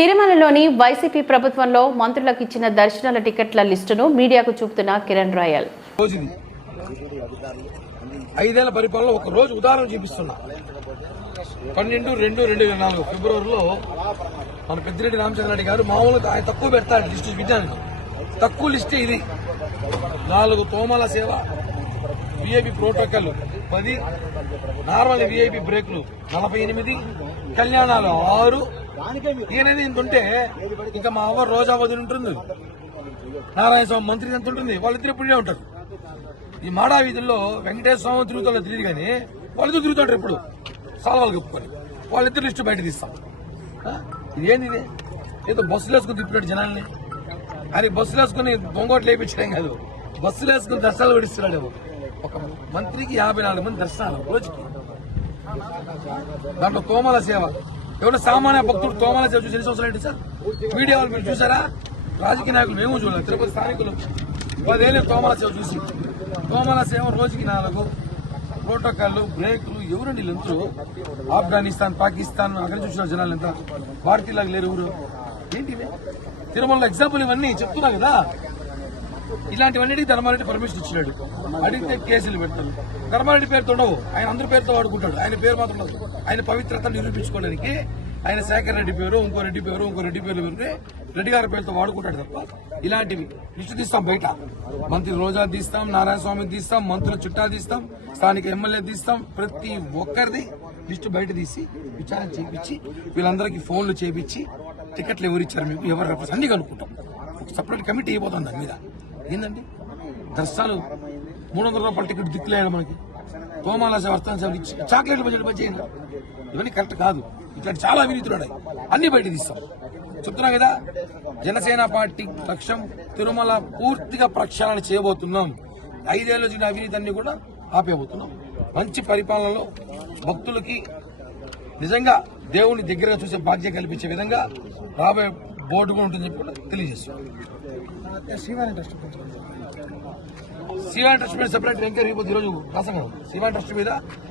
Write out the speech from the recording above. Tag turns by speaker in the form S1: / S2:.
S1: తిరుమలలోని వైసీపీ ప్రభుత్వంలో మంత్రులకు ఇచ్చిన దర్శనాల టికెట్ల లిస్టును మీడియాకు చూపుతున్న కిరణ్ రాయల్.
S2: ఐదేళ్ళ పరిపాలన ఒక రోజు ఉదాహరణ చూపిస్తున్నా. పన్నెండు రెండు రెండు వేల నాలుగు ఫిబ్రవరిలో మన పెద్దిరెడ్డి రామచంద్రారెడ్డి గారు మామూలుగా ఆయన తక్కువ పెడతాడు లిస్టు విజ్ఞానికి తక్కువ లిస్టే ఇది. నాలుగు తోమల సేవ విఐపి ప్రోటోకాల్ పది నార్మల్ విఐపి బ్రేక్లు నలభై ఎనిమిది కళ్యాణాలు ఆరు ఈయనది ఇంత ఉంటే ఇంకా మా అవ్వ రోజా వదిలి ఉంటుంది. నారాయణ స్వామి మంత్రి ఎంత ఉంటుంది? వాళ్ళిద్దరు ఇప్పుడే ఉంటారు. ఈ మాడా వీధుల్లో వెంకటేశ్వర స్వామి తిరుగుతారో తెలియదు కానీ వాళ్ళిద్దరు తిరుగుతారు ఎప్పుడు? సాల్వాలు కప్పుకొని. వాళ్ళిద్దరు లిస్టు బయట తీస్తాం? ఇదేంది ఇది? ఏదో బస్సులు వేసుకుని తిప్పినట్టు జనాల్ని. అది బస్సులు వేసుకుని బొంగోట్లు వేయించడం కాదు. బస్సులు వేసుకుని దర్శనాలు పడిస్తున్నాడు ఒక మంత్రికి యాభై నాలుగు మంది దర్శనాలు రోజుకి. దాంట్లో తోమల సేవ. ఎవరు సామాన్య భక్తుడు తోమల సేవ చూసి ఎన్ని సంవత్సరాలు ఏంటి సార్? మీడియా వాళ్ళు మీరు చూసారా? రాజకీయ నాయకులు మేము చూడలేదు. తిరుపతి స్థానికులు. పదేళ్ళు తోమల సేవ చూసి. తోమల సేవ రోజుకి నాలుగు. ప్రోటోకాల్లు బ్రేకులు ఎవరండి వీళ్ళందరూ ఆఫ్ఘనిస్తాన్ పాకిస్తాన్ అక్కడ చూసిన జనాలు ఎంత? భారతీయులకు లేరు ఎవరు? ఏంటి తిరుమల ఎగ్జాంపుల్ ఇవన్నీ చెప్తున్నా కదా? ఇలాంటివన్నిటికీ ధర్మారెడ్డి పర్మిషన్ ఇచ్చినాడు. అడిగితే కేసులు పెడతాడు ధర్మారెడ్డి పేరుతో ఉండవు. ఆయన అందరి పేరుతో వాడుకుంటాడు. ఆయన పేరు మాత్రం ఉండదు. ఆయన పవిత్రత నిరూపించుకోవడానికి ఆయన శేఖర్ రెడ్డి పేరు ఇంకో రెడ్డి పేరు ఇంకో రెడ్డి పేరు పేరుని రెడ్డి గారి పేరుతో వాడుకుంటాడు తప్ప ఇలాంటివి లిస్టు తీస్తాం బయట. మంత్రి రోజా తీస్తాం నారాయణ స్వామి తీస్తాం మంత్రుల చుట్టా తీస్తాం స్థానిక ఎమ్మెల్యే తీస్తాం. ప్రతి ఒక్కరిది లిస్టు బయట తీసి విచారణ చేయించి వీళ్ళందరికీ ఫోన్లు చేయించి టికెట్లు ఎవరు ఇచ్చారు మీకు? ఎవరు రిప్రజెంట్ అన్ని కనుక్కుంటాం. ఒక సపరేట్ కమిటీ అయిపోతుంది దాని మీద. ఏందండి? దర్శనాలు మూడు వందల రూపాయల టికెట్ దిక్కులేదు మనకి. తోమాల వర్తన సేవలు ఇచ్చి చాక్లెట్లు బడ్జెట్ చేయండి. ఇవన్నీ కరెక్ట్ కాదు. ఇట్లాంటి చాలా అవినీతులు ఉన్నాయి. అన్ని బయట తీస్తాం. చెప్తున్నా కదా జనసేన పార్టీ లక్ష్యం తిరుమల పూర్తిగా ప్రక్షాళన చేయబోతున్నాం. ఐదేళ్ళు వచ్చిన అవినీతి అన్ని కూడా ఆపేయబోతున్నాం. మంచి పరిపాలనలో భక్తులకి నిజంగా దేవుని దగ్గరగా చూసే బాధ్యత కల్పించే విధంగా రాబోయే బోర్డు కూడా ఉంటుందని చెప్పి తెలియజేస్తున్నాం శివాన్ ట్రస్ట్ మీద సెపరేట్ ఎంక్వైరీ ఈరోజు రాసాం కదా శివాన్ ట్రస్ట్ మీద